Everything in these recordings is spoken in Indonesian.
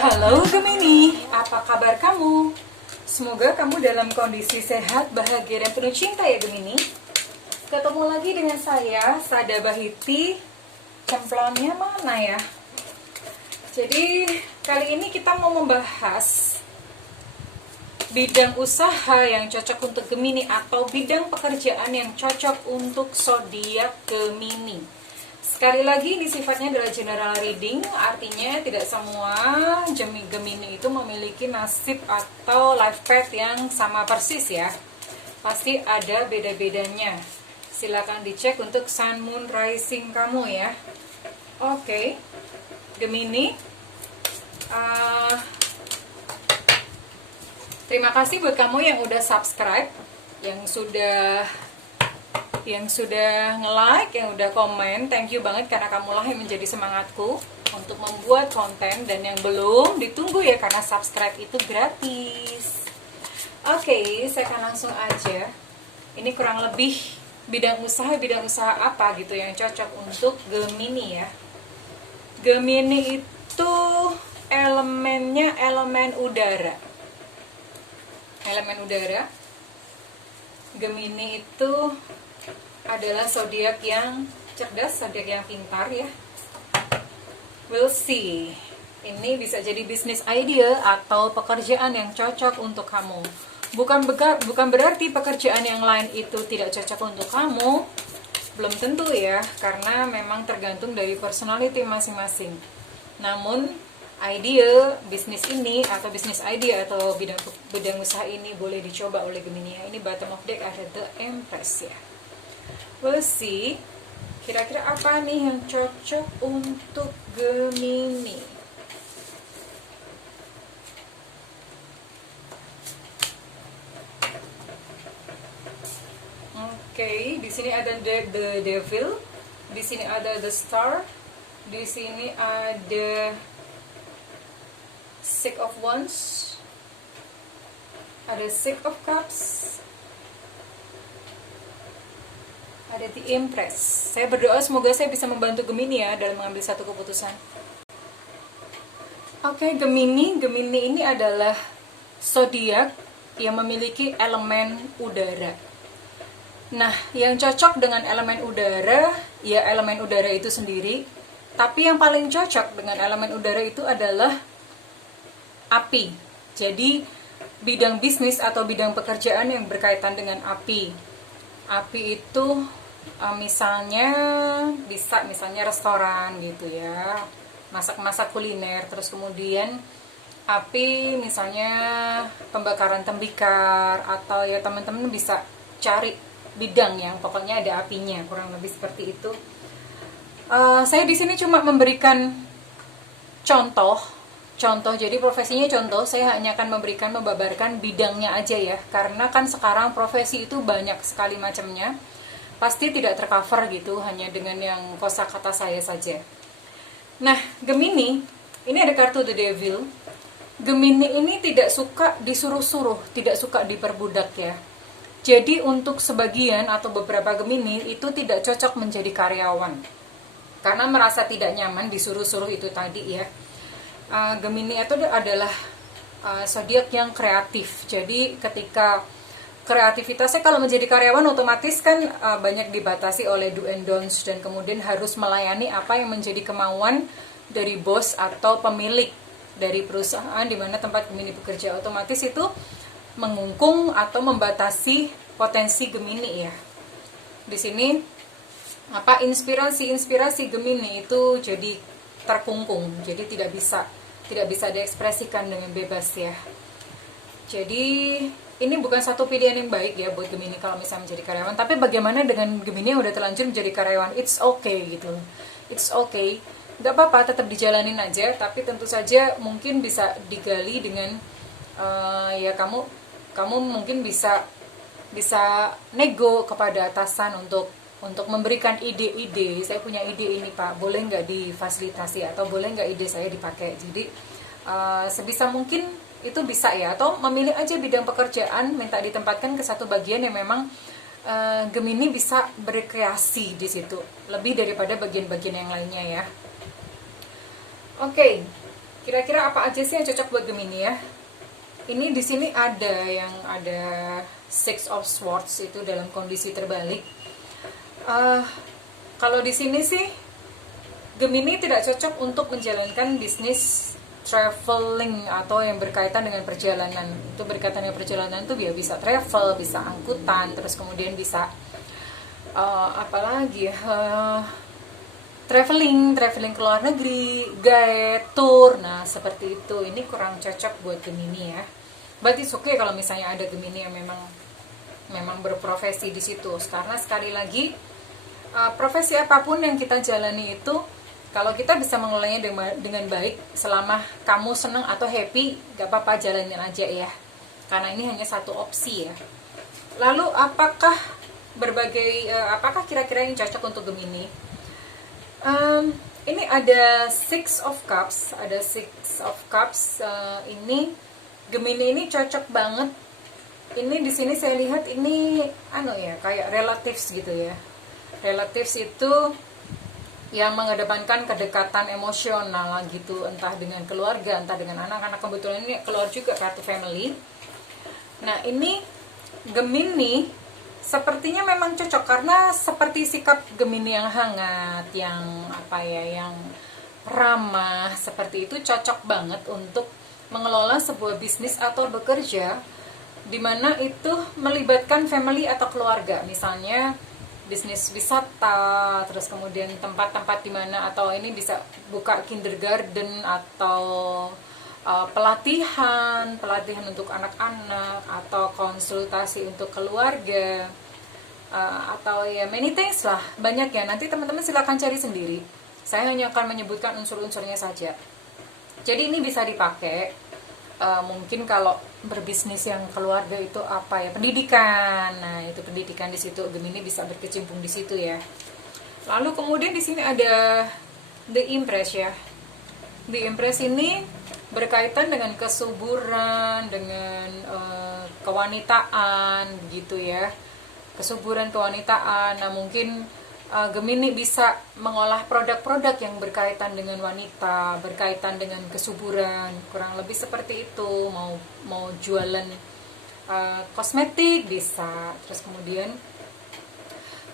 Halo Gemini, apa kabar kamu? Semoga kamu dalam kondisi sehat, bahagia, dan penuh cinta ya Gemini. Ketemu lagi dengan saya, Sada Bahiti. Cemplonnya mana ya? Jadi kali ini kita mau membahas bidang usaha yang cocok untuk Gemini atau bidang pekerjaan yang cocok untuk zodiak Gemini. Sekali lagi, ini sifatnya adalah general reading, artinya tidak semua Gemini itu memiliki nasib atau life path yang sama persis ya. Pasti ada beda-bedanya. Silakan dicek untuk sun, moon, rising kamu ya. Oke, Gemini. Terima kasih buat kamu yang udah subscribe, yang sudah nge-like, yang udah komen. Thank you banget karena kamulah yang menjadi semangatku untuk membuat konten. Dan yang belum, ditunggu ya karena subscribe itu gratis. Oke, saya akan langsung aja. Ini kurang lebih bidang usaha apa gitu yang cocok untuk Gemini ya. Gemini itu elemennya elemen udara. Gemini itu adalah zodiak yang cerdas, zodiak yang pintar ya. We'll see. Ini bisa jadi bisnis idea atau pekerjaan yang cocok untuk kamu. Bukan berarti pekerjaan yang lain itu tidak cocok untuk kamu. Belum tentu ya, karena memang tergantung dari personality masing-masing. Namun idea bisnis ini atau bisnis idea atau bidang usaha ini boleh dicoba oleh Gemini ya. Ini bottom of deck ada The Empress ya. We'll see. Kira-kira apa nih yang cocok untuk Gemini? Oke, di sini ada the Devil, di sini ada the Star, di sini ada Six of Wands, ada Six of Cups, ada The Empress. Saya berdoa semoga saya bisa membantu Gemini ya dalam mengambil satu keputusan. Oke, Gemini ini adalah zodiak yang memiliki elemen udara. Nah, yang cocok dengan elemen udara, ya elemen udara itu sendiri. Tapi yang paling cocok dengan elemen udara itu adalah api. Jadi, bidang bisnis atau bidang pekerjaan yang berkaitan dengan api. Api itu misalnya bisa restoran gitu ya, masak-masak kuliner. Terus kemudian api misalnya pembakaran tembikar, atau ya teman-teman bisa cari bidang yang pokoknya ada apinya, kurang lebih seperti itu. Saya di sini cuma memberikan contoh, jadi profesinya contoh. Saya hanya akan membabarkan bidangnya aja ya, karena kan sekarang profesi itu banyak sekali macamnya. Pasti tidak tercover gitu hanya dengan yang kosakata saya saja. Nah, Gemini, ini ada kartu The Devil. Gemini ini tidak suka disuruh-suruh, tidak suka diperbudak ya. Jadi untuk sebagian atau beberapa Gemini itu tidak cocok menjadi karyawan, karena merasa tidak nyaman disuruh-suruh itu tadi ya. Gemini itu adalah zodiak yang kreatif. Jadi ketika kreativitasnya kalau menjadi karyawan otomatis kan banyak dibatasi oleh do and don'ts, dan kemudian harus melayani apa yang menjadi kemauan dari bos atau pemilik dari perusahaan di mana tempat Gemini bekerja. Otomatis itu mengungkung atau membatasi potensi Gemini ya. Di sini inspirasi Gemini itu jadi terkungkung, jadi tidak bisa diekspresikan dengan bebas ya. Jadi ini bukan satu pilihan yang baik ya buat Gemini kalau misalnya menjadi karyawan. Tapi bagaimana dengan Gemini yang udah terlanjur menjadi karyawan? It's okay gitu. It's okay. Gak apa-apa, tetap dijalanin aja. Tapi tentu saja mungkin bisa digali dengan ya kamu mungkin bisa nego kepada atasan untuk memberikan ide-ide. Saya punya ide ini Pak, boleh nggak difasilitasi, atau boleh nggak ide saya dipakai. Jadi sebisa mungkin itu bisa ya, atau memilih aja bidang pekerjaan, minta ditempatkan ke satu bagian yang memang Gemini bisa berkreasi di situ lebih daripada bagian-bagian yang lainnya ya. Oke. Kira-kira apa aja sih yang cocok buat Gemini ya? Ini di sini ada Six of Swords itu dalam kondisi terbalik. Eh, Kalau di sini sih Gemini tidak cocok untuk menjalankan bisnis traveling atau yang berkaitan dengan perjalanan. Itu berkaitan dengan perjalanan itu dia bisa travel, bisa angkutan, terus kemudian bisa apalagi ya, traveling ke luar negeri, guide, tour. Nah, seperti itu. Ini kurang cocok buat Gemini ya. Berarti oke kalau misalnya ada Gemini yang memang berprofesi di situ. Karena sekali lagi profesi apapun yang kita jalani itu, kalau kita bisa mengelolanya dengan baik, selama kamu senang atau happy, gak apa-apa, jalanin aja ya. Karena ini hanya satu opsi ya. Lalu apakah apakah kira-kira yang cocok untuk Gemini? Ini ada Six of Cups, ini Gemini ini cocok banget. Ini di sini saya lihat ini kayak relatives gitu ya. Relatives itu yang mengedepankan kedekatan emosional gitu, entah dengan keluarga, entah dengan anak-anak. Kebetulan ini keluar juga kartu family. Nah, ini Gemini sepertinya memang cocok karena seperti sikap Gemini yang hangat, yang yang ramah, seperti itu cocok banget untuk mengelola sebuah bisnis atau bekerja di mana itu melibatkan family atau keluarga. Misalnya bisnis wisata, terus kemudian tempat-tempat di mana, atau ini bisa buka kindergarten atau pelatihan untuk anak-anak, atau konsultasi untuk keluarga, atau ya many things lah, banyak ya. Nanti teman-teman silakan cari sendiri. Saya hanya akan menyebutkan unsur-unsurnya saja. Jadi ini bisa dipakai. Mungkin kalau berbisnis yang keluarga itu pendidikan. Nah, itu pendidikan di situ Gemini bisa berkecimpung di situ ya. Lalu kemudian di sini ada The Empress ya. The Empress ini berkaitan dengan kesuburan, dengan kewanitaan gitu ya. Kesuburan kewanitaan. Nah, mungkin Gemini bisa mengolah produk-produk yang berkaitan dengan wanita, berkaitan dengan kesuburan, kurang lebih seperti itu. Mau jualan kosmetik bisa. Terus kemudian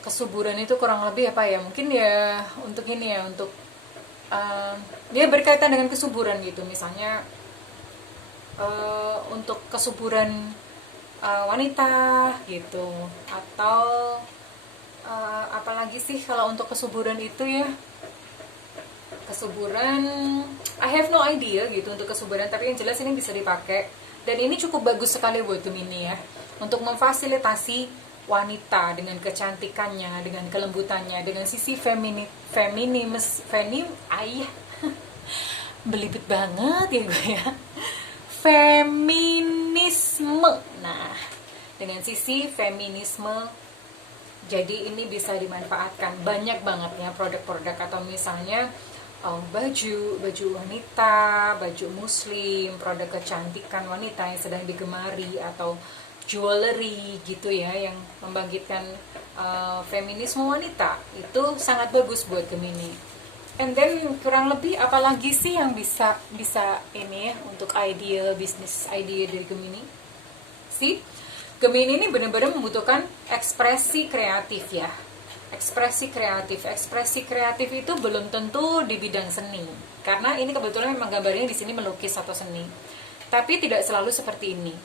kesuburan itu kurang lebih mungkin ya untuk ini ya, untuk dia berkaitan dengan kesuburan gitu. Misalnya untuk kesuburan wanita gitu, atau apalagi sih kalau untuk kesuburan itu ya, kesuburan I have no idea gitu untuk kesuburan, tapi yang jelas ini bisa dipakai. Dan ini cukup bagus sekali buat Gemini ya, untuk memfasilitasi wanita dengan kecantikannya, dengan kelembutannya, dengan sisi belibet banget ya gue ya, feminisme. Nah, dengan sisi feminisme, jadi ini bisa dimanfaatkan banyak banget ya produk-produk, atau misalnya baju wanita, baju muslim, produk kecantikan wanita yang sedang digemari, atau jewelry gitu ya, yang membangkitkan feminisme wanita. Itu sangat bagus buat Gemini. And then kurang lebih apalagi sih yang bisa ini ya, untuk bisnis idea dari Gemini sih. Gemini ini benar-benar membutuhkan ekspresi kreatif ya. Ekspresi kreatif itu belum tentu di bidang seni. Karena ini kebetulan memang gambarnya di sini melukis atau seni. Tapi tidak selalu seperti ini.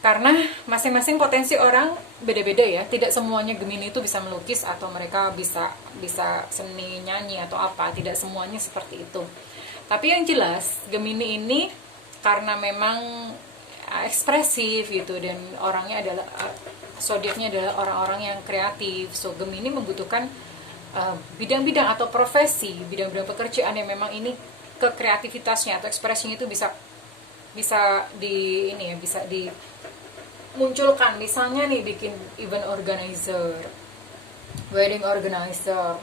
Karena masing-masing potensi orang beda-beda ya. Tidak semuanya Gemini itu bisa melukis, atau mereka bisa seni, nyanyi atau apa. Tidak semuanya seperti itu. Tapi yang jelas Gemini ini karena memang ekspresif gitu, dan orangnya adalah zodiaknya adalah orang-orang yang kreatif. So Gemini membutuhkan bidang-bidang atau profesi, bidang-bidang pekerjaan yang memang ini kekreativitasnya atau ekspresinya itu bisa dimunculkan. Misalnya nih, bikin event organizer, wedding organizer,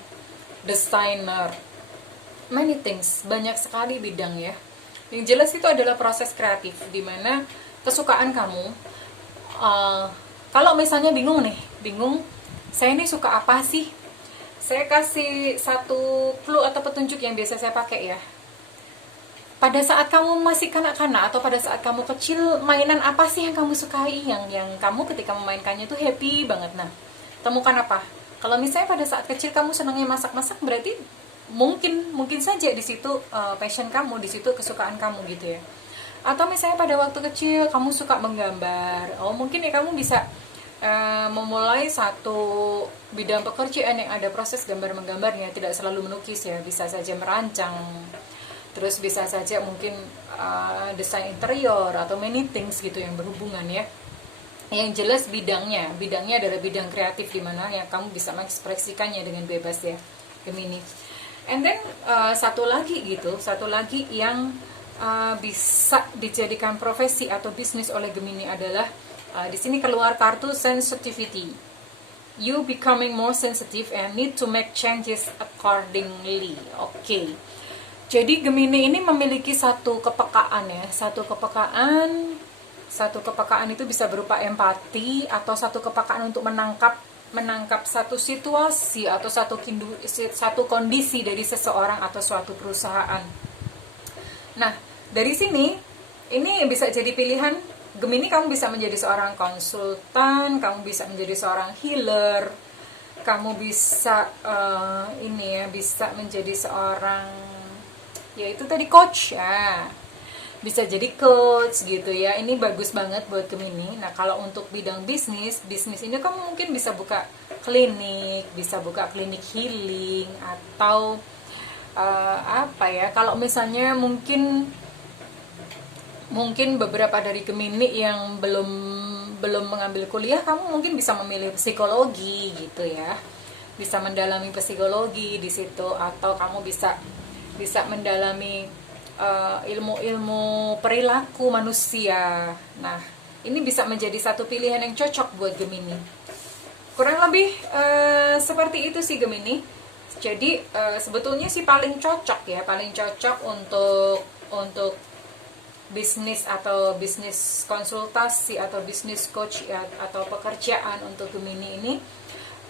designer, many things, banyak sekali bidang ya. Yang jelas itu adalah proses kreatif, dimana kesukaan kamu, kalau misalnya bingung, saya ini suka apa sih, saya kasih satu clue atau petunjuk yang biasa saya pakai ya. pada saat kamu masih kanak-kanak atau pada saat kamu kecil, mainan apa sih yang kamu sukai, yang kamu ketika memainkannya tuh happy banget? Nah, temukan apa. Kalau misalnya pada saat kecil kamu senangnya masak-masak, berarti mungkin saja di situ passion kamu, di situ kesukaan kamu gitu ya. Atau misalnya pada waktu kecil kamu suka menggambar, mungkin ya kamu bisa memulai satu bidang pekerjaan yang ada proses gambar menggambarnya, tidak selalu melukis ya, bisa saja merancang, terus bisa saja mungkin desain interior atau many things gitu yang berhubungan ya. Yang jelas bidangnya adalah bidang kreatif, di mana yang kamu bisa mengekspresikannya dengan bebas ya, Gemini. And then satu lagi yang bisa dijadikan profesi atau bisnis oleh Gemini adalah di sini keluar kartu sensitivity. You becoming more sensitive and need to make changes accordingly. Oke. Jadi Gemini ini memiliki satu kepekaan ya, satu kepekaan itu bisa berupa empati atau satu kepekaan untuk menangkap satu situasi atau satu kondisi dari seseorang atau suatu perusahaan. Nah, dari sini ini bisa jadi pilihan Gemini. Kamu bisa menjadi seorang konsultan, kamu bisa menjadi seorang healer, kamu bisa bisa menjadi seorang, yaitu tadi coach ya, bisa jadi coach gitu ya. Ini bagus banget buat Gemini. Nah, kalau untuk bidang bisnis ini kamu mungkin bisa buka klinik, healing, atau kalau misalnya mungkin beberapa dari Gemini yang belum mengambil kuliah, kamu mungkin bisa memilih psikologi gitu ya, bisa mendalami psikologi di situ, atau kamu bisa mendalami ilmu perilaku manusia. Nah, ini bisa menjadi satu pilihan yang cocok buat Gemini. Kurang lebih seperti itu sih Gemini. Jadi sebetulnya sih paling cocok untuk bisnis atau bisnis konsultasi atau bisnis coach ya, atau pekerjaan untuk Gemini ini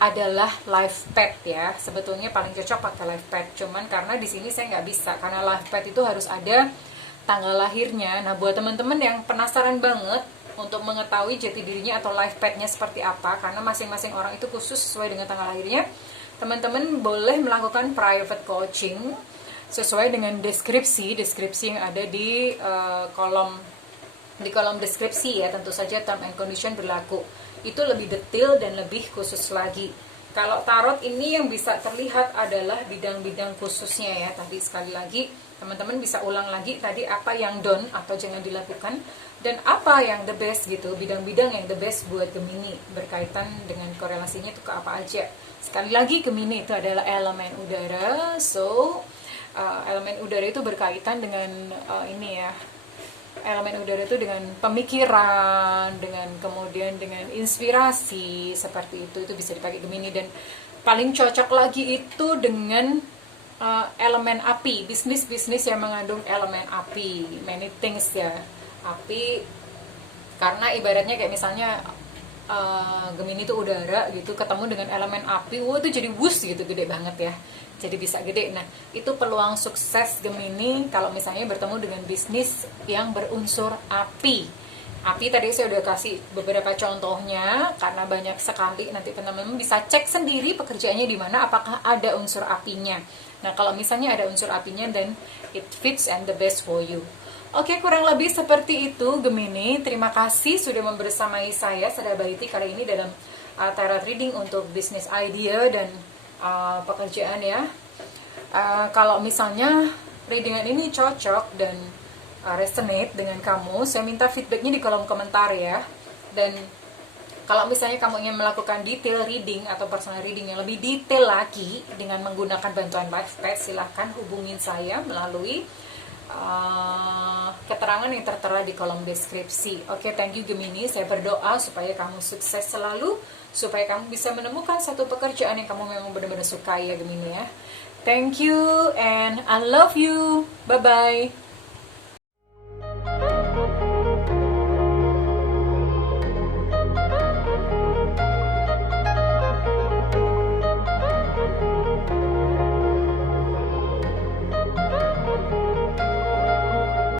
adalah life path ya. Sebetulnya paling cocok pakai life path, cuman karena di sini saya nggak bisa, karena life path itu harus ada tanggal lahirnya. Nah, buat teman-teman yang penasaran banget untuk mengetahui jati dirinya atau life path-nya seperti apa, karena masing-masing orang itu khusus sesuai dengan tanggal lahirnya, teman-teman boleh melakukan private coaching sesuai dengan deskripsi yang ada di kolom deskripsi ya. Tentu saja term and condition berlaku. Itu lebih detail dan lebih khusus lagi. Kalau tarot ini yang bisa terlihat adalah bidang-bidang khususnya ya. Tadi sekali lagi teman-teman bisa ulang lagi tadi apa yang don't atau jangan dilakukan, dan apa yang the best gitu, bidang-bidang yang the best buat Gemini berkaitan dengan korelasinya itu ke apa aja. Sekali lagi Gemini itu adalah elemen udara, so elemen udara itu berkaitan dengan elemen udara itu dengan pemikiran, kemudian dengan inspirasi, seperti itu bisa dipakai Gemini. Dan paling cocok lagi itu dengan elemen api, bisnis yang mengandung elemen api, many things ya, api. Karena ibaratnya kayak misalnya Gemini itu udara gitu, ketemu dengan elemen api, itu jadi wus gitu, gede banget ya, jadi bisa gede. Nah, itu peluang sukses Gemini kalau misalnya bertemu dengan bisnis yang berunsur api. Tadi saya udah kasih beberapa contohnya, karena banyak sekali. Nanti teman-teman bisa cek sendiri pekerjaannya di mana, apakah ada unsur apinya. Nah, kalau misalnya ada unsur apinya, then it fits and the best for you. Oke, kurang lebih seperti itu Gemini. Terima kasih sudah membersamai saya, Sada Baiti, kali ini dalam tarot reading untuk bisnis idea dan pekerjaan ya. Kalau misalnya readingan ini cocok dan resonate dengan kamu, saya minta feedbacknya di kolom komentar ya. Dan kalau misalnya kamu ingin melakukan detail reading atau personal reading yang lebih detail lagi dengan menggunakan bantuan life path, silahkan hubungin saya melalui keterangan yang tertera di kolom deskripsi. Oke, thank you Gemini. Saya berdoa supaya kamu sukses selalu, supaya kamu bisa menemukan satu pekerjaan yang kamu memang benar-benar sukai ya Gemini ya. Thank you and I love you. Bye-bye.